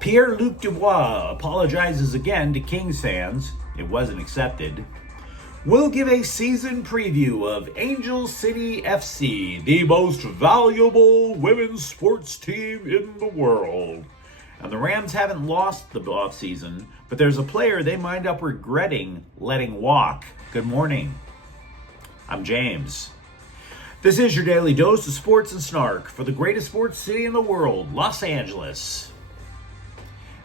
Pierre-Luc Dubois apologizes again to Kings fans. It wasn't accepted. We'll give a season preview of Angel City FC, the most valuable women's sports team in the world. And the Rams haven't lost the offseason, but there's a player they might up regretting letting walk. Good morning. I'm James. This is your daily dose of sports and snark for the greatest sports city in the world, Los Angeles.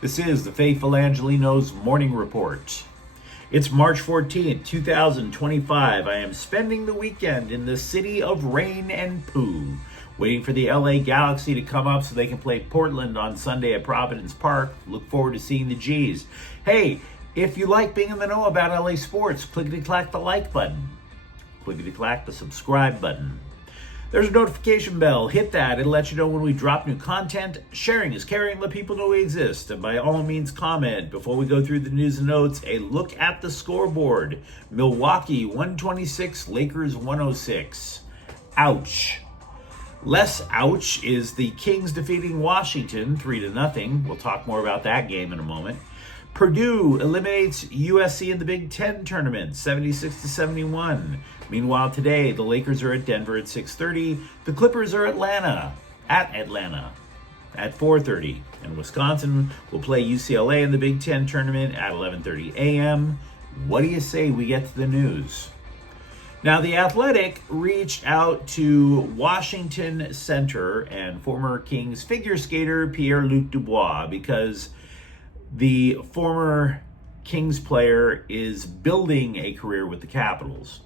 This is the faithful Angelenos Morning Report. It's March 14th, 2025. I am spending the weekend in the city of rain and poo, waiting for the LA Galaxy to come up so they can play Portland on Sunday at Providence Park. Look forward to seeing the G's. Hey, if you like being in the know about LA sports, clickety-clack the like button. Clickety-clack the subscribe button. There's a notification bell. Hit that. It'll let you know when we drop new content. Sharing is caring. Let people know we exist. And by all means, comment. Before we go through the news and notes, a look at the scoreboard. Milwaukee 126, Lakers 106. Ouch. Less ouch is the Kings defeating Washington 3-0. We'll talk more about that game in a moment. Purdue eliminates USC in the Big Ten tournament, 76-71. Meanwhile, today, the Lakers are at Denver at 6:30. The Clippers are at Atlanta at 4:30. And Wisconsin will play UCLA in the Big Ten tournament at 11:30 a.m. What do you say we get to the news? Now, The Athletic reached out to Washington center and former Kings figure skater Pierre-Luc Dubois because the former Kings player is building a career with the Capitals.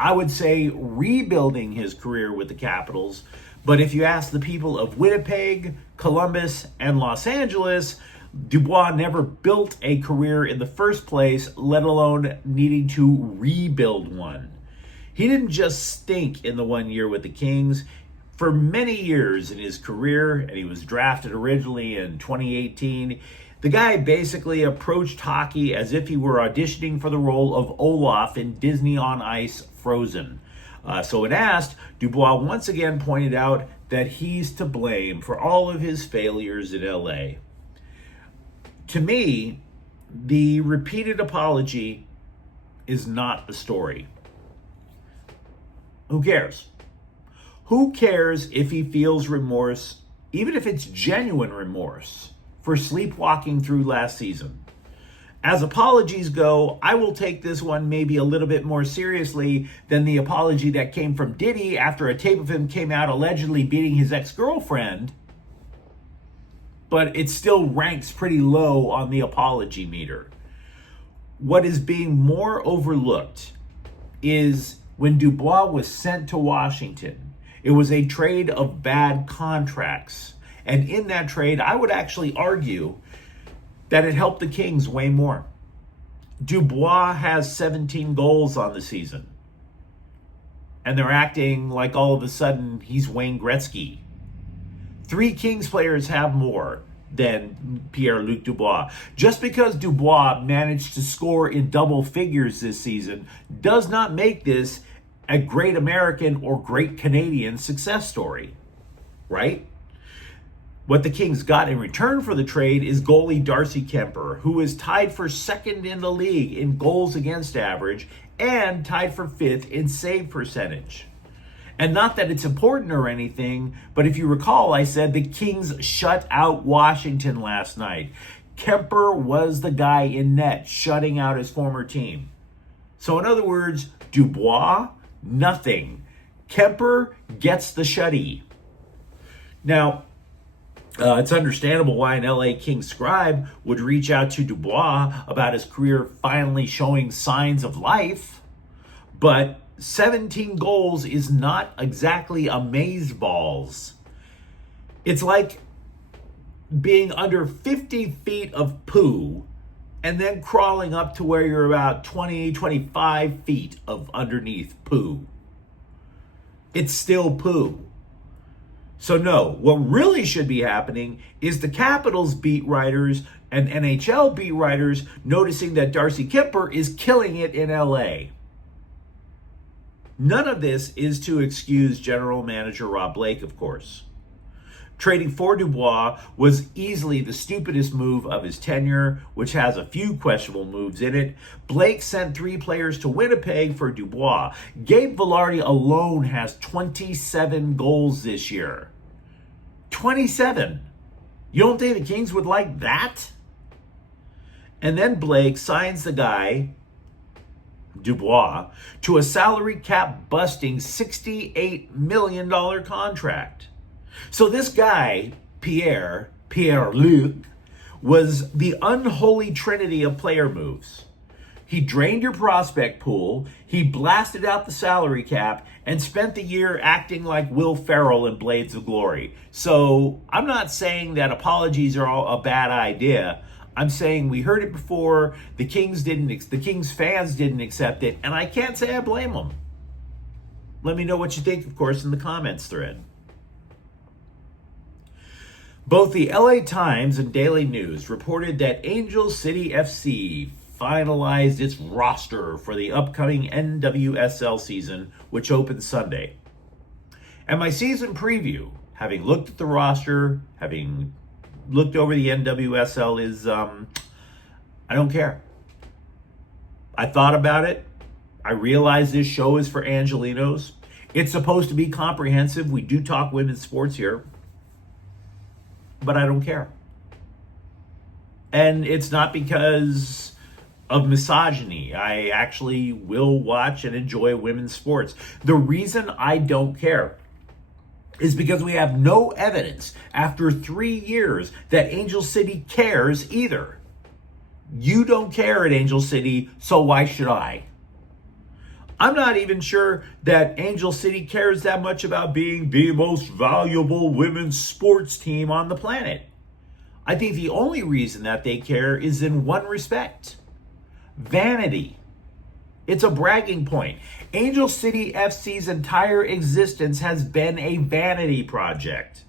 I would say rebuilding his career with the Capitals, but if you ask the people of Winnipeg, Columbus, and Los Angeles, Dubois never built a career in the first place, let alone needing to rebuild one. He didn't just stink in the 1 year with the Kings. For many years in his career, and he was drafted originally in 2018, the guy basically approached hockey as if he were auditioning for the role of Olaf in Disney on Ice Frozen. So when asked, Dubois once again pointed out that he's to blame for all of his failures in LA. To me, the repeated apology is not the story. Who cares? Who cares if he feels remorse, even if it's genuine remorse, for sleepwalking through last season? As apologies go, I will take this one maybe a little bit more seriously than the apology that came from Diddy after a tape of him came out allegedly beating his ex-girlfriend. But it still ranks pretty low on the apology meter. What is being more overlooked is when Dubois was sent to Washington, it was a trade of bad contracts. And in that trade, I would actually argue that it helped the Kings way more. Dubois has 17 goals on the season. And they're acting like all of a sudden he's Wayne Gretzky. 3 Kings players have more than Pierre-Luc Dubois. Just because Dubois managed to score in double figures this season does not make this a great American or great Canadian success story, right? What the Kings got in return for the trade is goalie Darcy Kuemper, who is tied for second in the league in goals against average and tied for 5th in save percentage. And not that it's important or anything, but if you recall, I said the Kings shut out Washington last night. Kuemper was the guy in net shutting out his former team. So in other words, Dubois, nothing. Kuemper gets the shutty. Now, it's understandable why an LA Kings scribe would reach out to Dubois about his career finally showing signs of life, but 17 goals is not exactly amazeballs. It's like being under 50 feet of poo and then crawling up to where you're about 20, 25 feet of underneath poo. It's still poo. So no, what really should be happening is the Capitals beat writers and NHL beat writers noticing that Darcy Kuemper is killing it in LA. None of this is to excuse General Manager Rob Blake, of course. Trading for Dubois was easily the stupidest move of his tenure, which has a few questionable moves in it. Blake sent 3 players to Winnipeg for Dubois. Gabe Vilardi alone has 27 goals this year. 27. You don't think the Kings would like that? And then Blake signs the guy, Dubois, to a salary cap busting $68 million contract. So this guy, Pierre-Luc, was the unholy trinity of player moves. He drained your prospect pool, he blasted out the salary cap, and spent the year acting like Will Ferrell in Blades of Glory. So I'm not saying that apologies are all a bad idea. I'm saying we heard it before, the Kings fans didn't accept it, and I can't say I blame them. Let me know what you think, of course, in the comments thread. Both the LA Times and Daily News reported that Angel City FC finalized its roster for the upcoming NWSL season, which opens Sunday. And my season preview, having looked at the roster, having looked over the NWSL, is I don't care. I thought about it. I realize this show is for Angelenos. It's supposed to be comprehensive. We do talk women's sports here. But I don't care. And it's not because of misogyny. I actually will watch and enjoy women's sports. The reason I don't care is because we have no evidence after 3 years that Angel City cares either. You don't care at Angel City, so why should I? I'm not even sure that Angel City cares that much about being the most valuable women's sports team on the planet. I think the only reason that they care is in one respect: vanity. It's a bragging point. Angel City FC's entire existence has been a vanity project.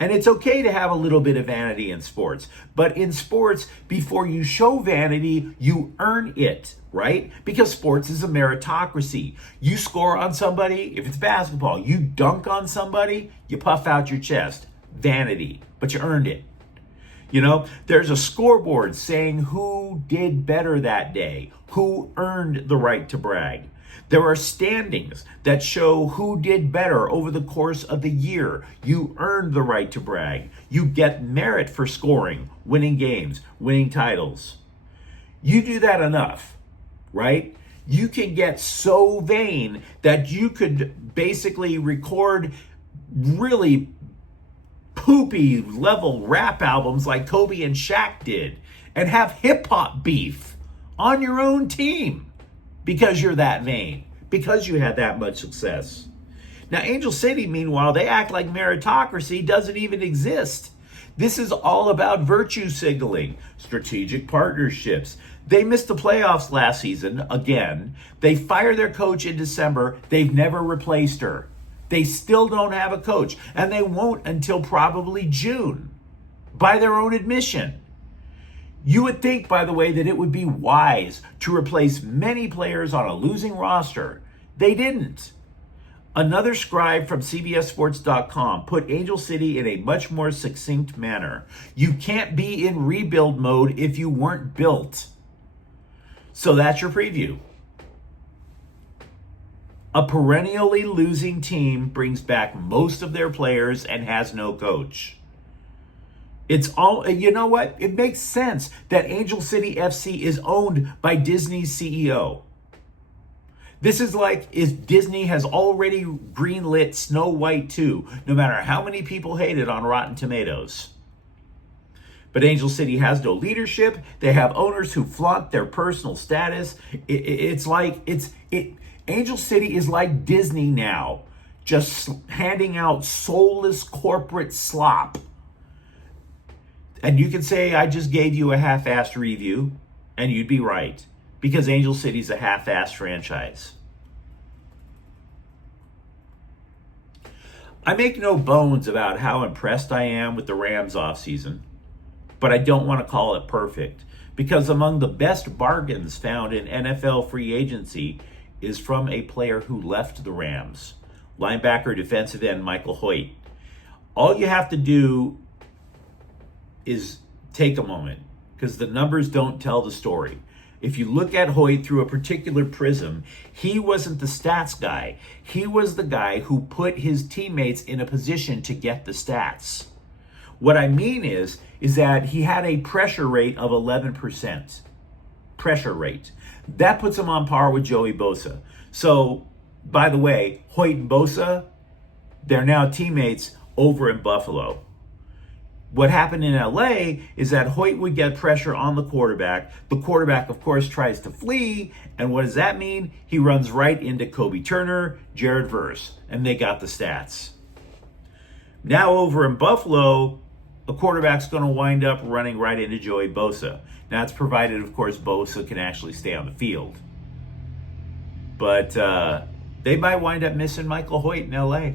And it's okay to have a little bit of vanity in sports. But in sports, before you show vanity, you earn it, right? Because sports is a meritocracy. You score on somebody, if it's basketball, you dunk on somebody, you puff out your chest. Vanity. But you earned it. You know, there's a scoreboard saying who did better that day, who earned the right to brag. There are standings that show who did better over the course of the year. You earned the right to brag. You get merit for scoring, winning games, winning titles. You do that enough, right? You can get so vain that you could basically record really poopy level rap albums like Kobe and Shaq did and have hip hop beef on your own team. Because you're that vain. Because you had that much success. Now, Angel City, meanwhile, they act like meritocracy doesn't even exist. This is all about virtue signaling, strategic partnerships. They missed the playoffs last season, again. They fired their coach in December. They've never replaced her. They still don't have a coach. And they won't until probably June, by their own admission. You would think, by the way, that it would be wise to replace many players on a losing roster. They didn't. Another scribe from CBSSports.com put Angel City in a much more succinct manner. You can't be in rebuild mode if you weren't built. So that's your preview. A perennially losing team brings back most of their players and has no coach. It's all, you know what? It makes sense that Angel City FC is owned by Disney's CEO. This is like if Disney has already greenlit Snow White 2, no matter how many people hate it on Rotten Tomatoes. But Angel City has no leadership. They have owners who flaunt their personal status. Angel City is like Disney now, just handing out soulless corporate slop. And you can say, I just gave you a half-assed review, and you'd be right, because Angel City's a half-assed franchise. I make no bones about how impressed I am with the Rams offseason, but I don't want to call it perfect, because among the best bargains found in NFL free agency is from a player who left the Rams, linebacker defensive end Michael Hoyt. All you have to do is take a moment, because the numbers don't tell the story. If you look at Hoyt through a particular prism, he wasn't the stats guy. He was the guy who put his teammates in a position to get the stats. What I mean is that he had a pressure rate of 11%. Pressure rate. That puts him on par with Joey Bosa. So, by the way, Hoyt and Bosa, they're now teammates over in Buffalo. What happened in LA is that Hoyt would get pressure on the quarterback. The quarterback, of course, tries to flee. And what does that mean? He runs right into Kobe Turner, Jared Verse, and they got the stats. Now over in Buffalo, a quarterback's going to wind up running right into Joey Bosa. Now it's provided, of course, Bosa can actually stay on the field. But they might wind up missing Michael Hoyt in LA.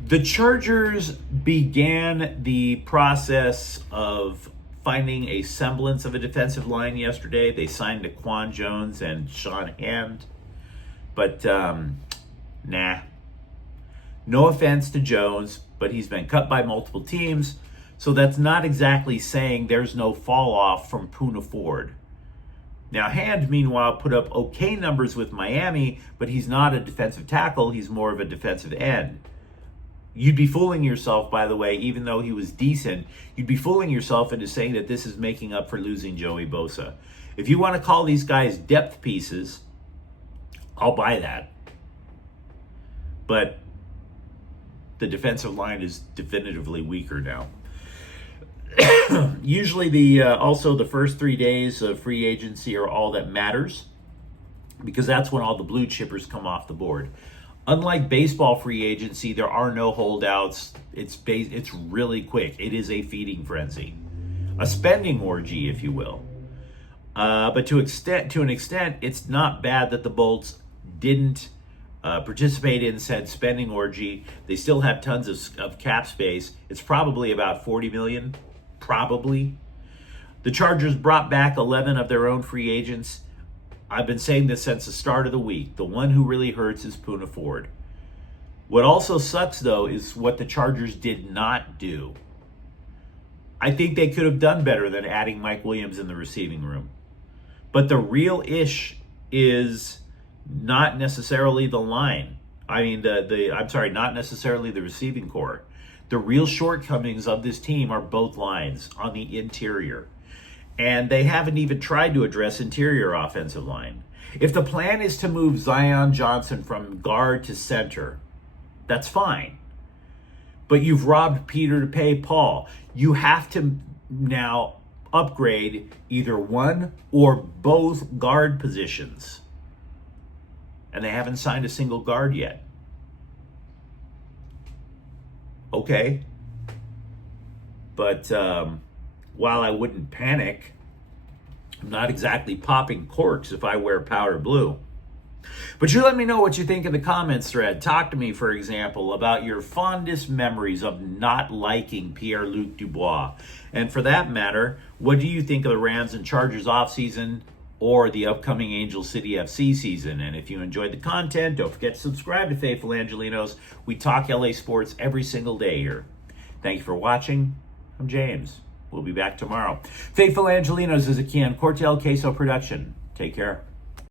The Chargers began the process of finding a semblance of a defensive line yesterday. They signed Daquan Jones and Sean Hand. But, nah. No offense to Jones, but he's been cut by multiple teams. So that's not exactly saying there's no fall off from Poona Ford. Now, Hand, meanwhile, put up okay numbers with Miami, but he's not a defensive tackle. He's more of a defensive end. You'd be fooling yourself, by the way, even though he was decent, you'd be fooling yourself into saying that this is making up for losing Joey Bosa. If you want to call these guys depth pieces, I'll buy that. But the defensive line is definitively weaker now. Usually also the first 3 days of free agency are all that matters, because that's when all the blue chippers come off the board. Unlike baseball free agency, there are no holdouts. It's really quick. It is a feeding frenzy, a spending orgy, if you will. But to an extent, it's not bad that the Bolts didn't participate in said spending orgy. They still have tons of cap space. It's probably about $40 million, probably. The Chargers brought back 11 of their own free agents. I've been saying this since the start of the week. The one who really hurts is Poona Ford. What also sucks, though, is what the Chargers did not do. I think they could have done better than adding Mike Williams in the receiving room. But the real ish is not necessarily the line. Not necessarily the receiving core. The real shortcomings of this team are both lines on the interior. And they haven't even tried to address interior offensive line. If the plan is to move Zion Johnson from guard to center, that's fine. But you've robbed Peter to pay Paul. You have to now upgrade either one or both guard positions. And they haven't signed a single guard yet. Okay. But while I wouldn't panic, I'm not exactly popping corks if I wear powder blue. But you let me know what you think in the comments thread. Talk to me, for example, about your fondest memories of not liking Pierre-Luc Dubois. And for that matter, what do you think of the Rams and Chargers offseason or the upcoming Angel City FC season? And if you enjoyed the content, don't forget to subscribe to Faithful Angelenos. We talk LA sports every single day here. Thank you for watching. I'm James. We'll be back tomorrow. Faithful Angelenos is a Kian Cortel Queso production. Take care.